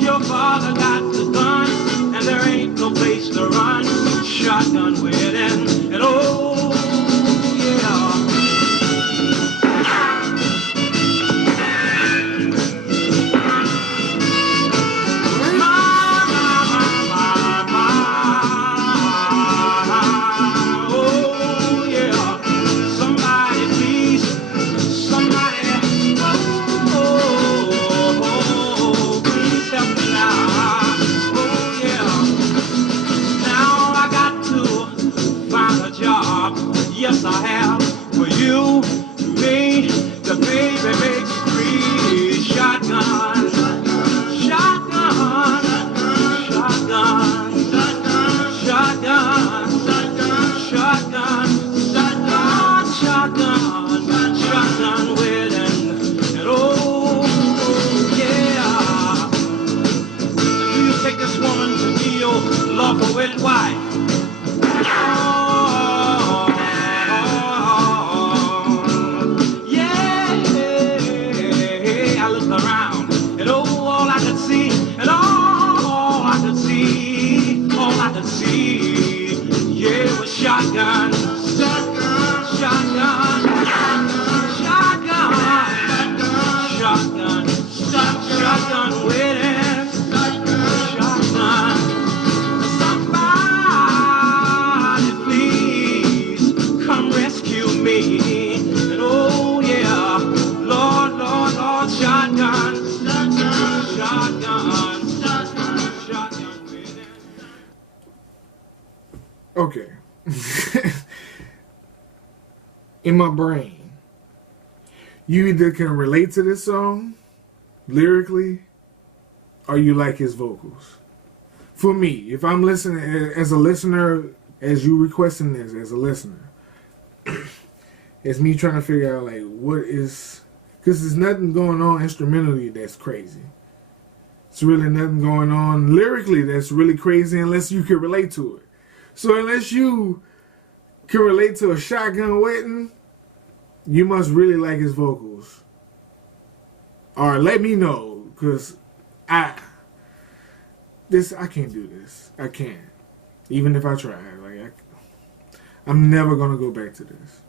Your father got the gun, and there ain't no place to run. Shotgun wedding, and oh yeah. Yes, I have. For you, me, the baby makes free. Shotgun, shotgun, shotgun, shotgun, shotgun, shotgun, shotgun, shotgun wedding. And oh, yeah. Do you take this woman to be your lawful wedded wife? Shotgun, shotgun, shotgun, shotgun, shotgun, shotgun wedding, shotgun. Somebody please come rescue me. And oh yeah, Lord, Lord, Lord, shotgun, shotgun, shotgun, shotgun, shotgun wedding. Okay. In my brain, you either can relate to this song lyrically or you like his vocals. For me, if I'm listening as a listener, as you requesting this as a listener, it's me trying to figure out like what is, because there's nothing going on instrumentally that's crazy. It's really nothing going on lyrically that's really crazy unless you can relate to it. So unless you can relate to a shotgun wedding, you must really like his vocals. Or let me know, because I can't do this. I can't. Even if I try. I'm never going to go back to this.